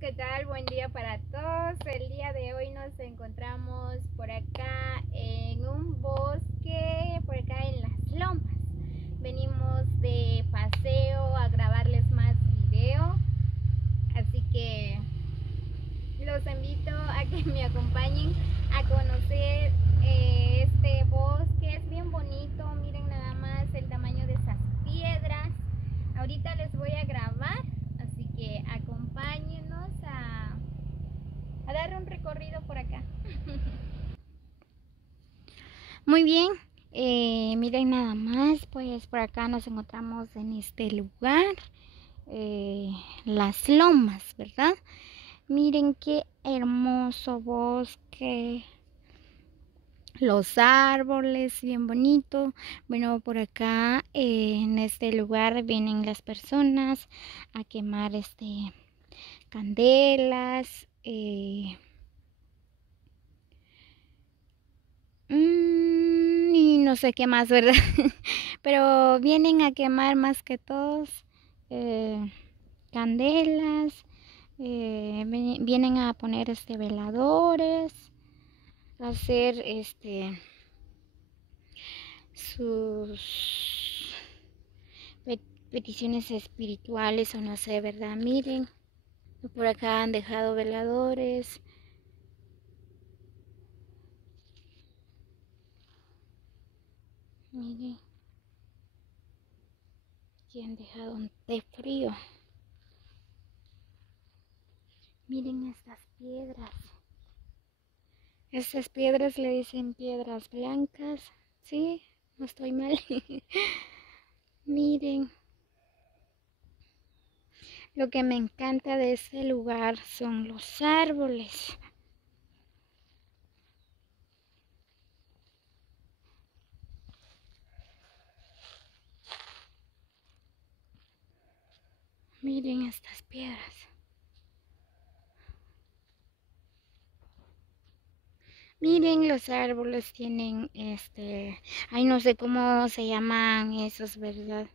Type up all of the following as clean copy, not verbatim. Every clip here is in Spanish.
¿qué tal? Buen día para todos. El día de hoy nos encontramos por acá en un bosque, por acá en las lomas. Venimos de paseo a grabarles más video, así que los invito a que me acompañen a conocer este bosque. Es bien bonito, miren nada más el tamaño de esas piedras. Ahorita les voy a grabar, así que acompáñenos a dar un recorrido por acá. Muy bien, miren nada más, pues por acá nos encontramos en este lugar, las lomas, ¿verdad? Miren qué hermoso bosque, los árboles bien bonito. Bueno, por acá en este lugar vienen las personas a quemar candelas, y no sé qué más, ¿verdad? Pero vienen a quemar más que todos candelas, vienen a poner veladores, a hacer sus peticiones espirituales o no sé, ¿verdad? Miren, por acá han dejado veladores. Miren, aquí han dejado un té frío. Miren estas piedras. Estas piedras le dicen piedras blancas. Sí, no estoy mal. Miren, lo que me encanta de este lugar son los árboles. Miren estas piedras. Miren, los árboles tienen ay, no sé cómo se llaman esos, ¿verdad?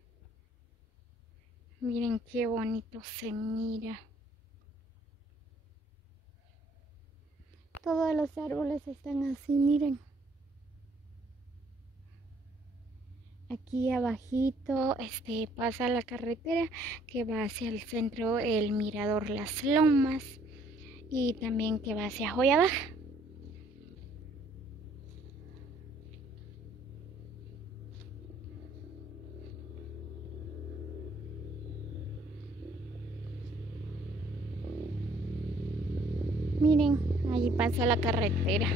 Miren qué bonito se mira. Todos los árboles están así, miren. Aquí abajito pasa la carretera que va hacia el centro, el mirador Las Lomas, y también que va hacia Joya Baja. Miren, allí pasa la carretera.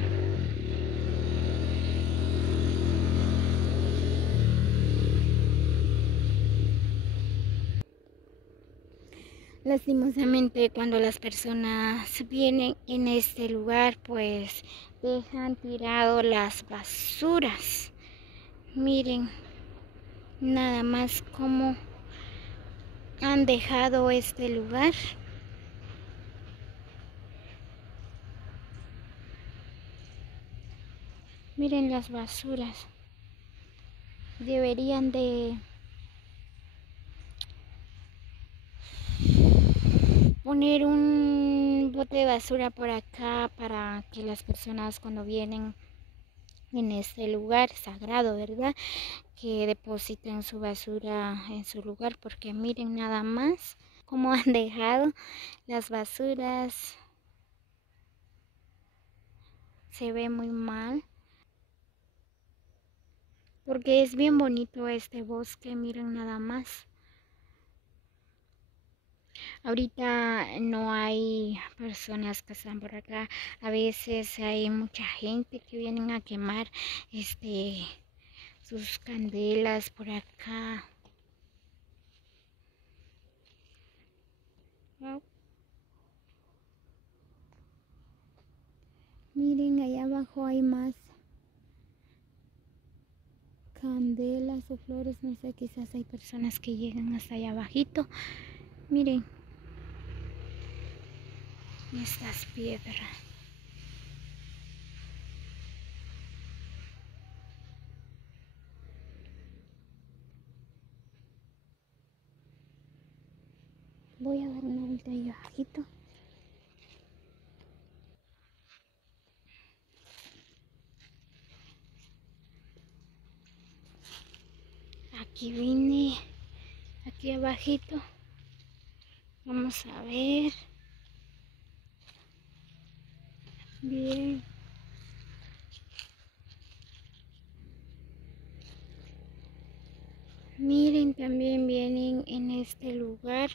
Lastimosamente, cuando las personas vienen en este lugar, pues dejan tirado las basuras. Miren nada más cómo han dejado este lugar. Miren las basuras. Deberían de poner un bote de basura por acá para que las personas cuando vienen en este lugar sagrado, ¿verdad? Que depositen su basura en su lugar, porque miren nada más cómo han dejado las basuras. Se ve muy mal, porque es bien bonito este bosque, miren nada más. Ahorita no hay personas que están por acá. A veces hay mucha gente que vienen a quemar sus candelas por acá. Miren, allá abajo hay más candelas o flores, no sé, quizás hay personas que llegan hasta allá abajito. Miren estas piedras. Voy a dar una vuelta ahí abajito. Aquí vine, aquí abajito. Vamos a ver. Bien. Miren, también vienen en este lugar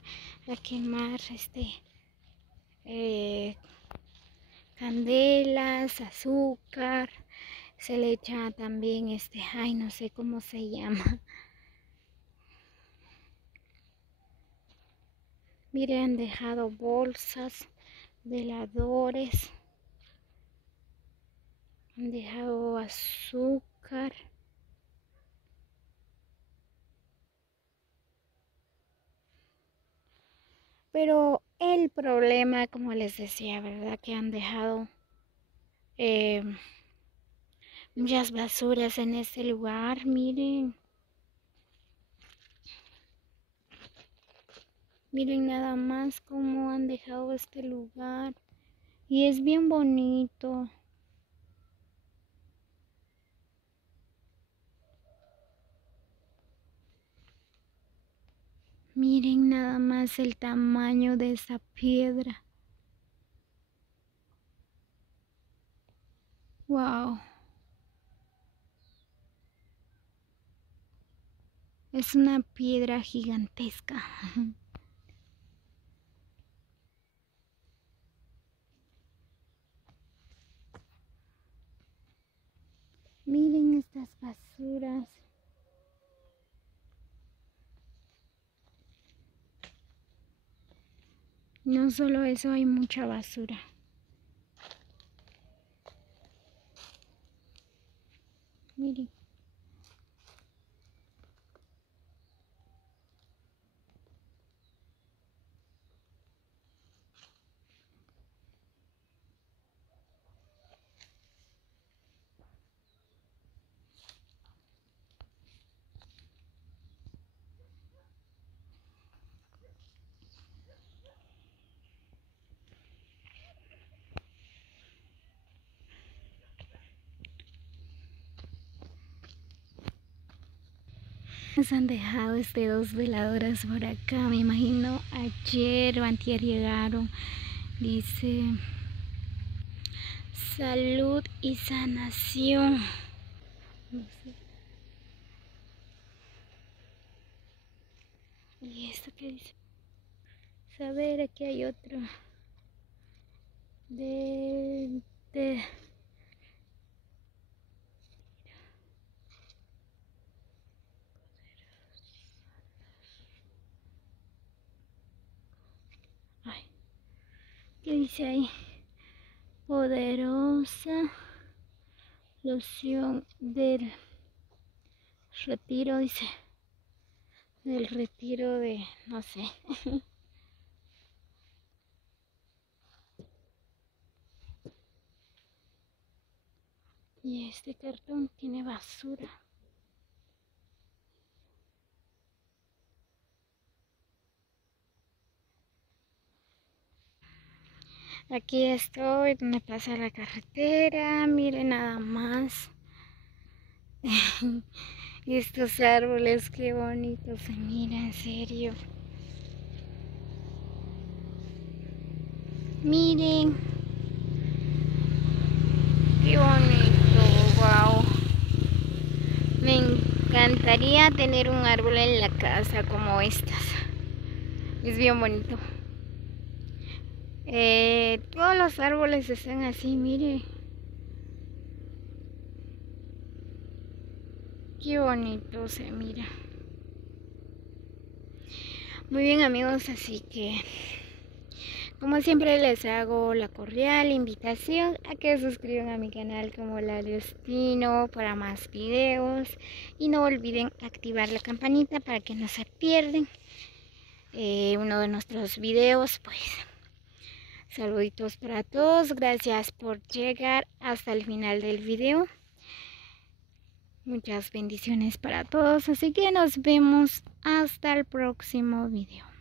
a quemar candelas, azúcar. Se le echa también ay, no sé cómo se llama. Miren, han dejado bolsas, veladores. Han dejado azúcar. Pero el problema, como les decía, ¿verdad? Que han dejado muchas basuras en este lugar, miren. Miren nada más cómo han dejado este lugar. Y es bien bonito. Miren nada más el tamaño de esa piedra. Wow. Es una piedra gigantesca. Miren estas basuras. No solo eso, hay mucha basura. Miren. Nos han dejado dos veladoras por acá, me imagino ayer o antier llegaron. Dice salud y sanación. No sé. ¿Y esto qué dice? Saber, aquí hay otro. Ay, ¿qué dice ahí? Poderosa loción del retiro, dice. Del retiro de, no sé. Y este cartón tiene basura. Aquí estoy, donde pasa la carretera, miren nada más. Y estos árboles, qué bonitos se mira, en serio. Miren. Qué bonito, wow. Me encantaría tener un árbol en la casa como estas. Es bien bonito. Todos los árboles están así, mire. Qué bonito se mira. Muy bien, amigos, así que como siempre les hago la cordial invitación a que se suscriban a mi canal como La Destino para más videos. Y no olviden activar la campanita para que no se pierdan uno de nuestros videos. Pues saluditos para todos, gracias por llegar hasta el final del video. Muchas bendiciones para todos, así que nos vemos hasta el próximo video.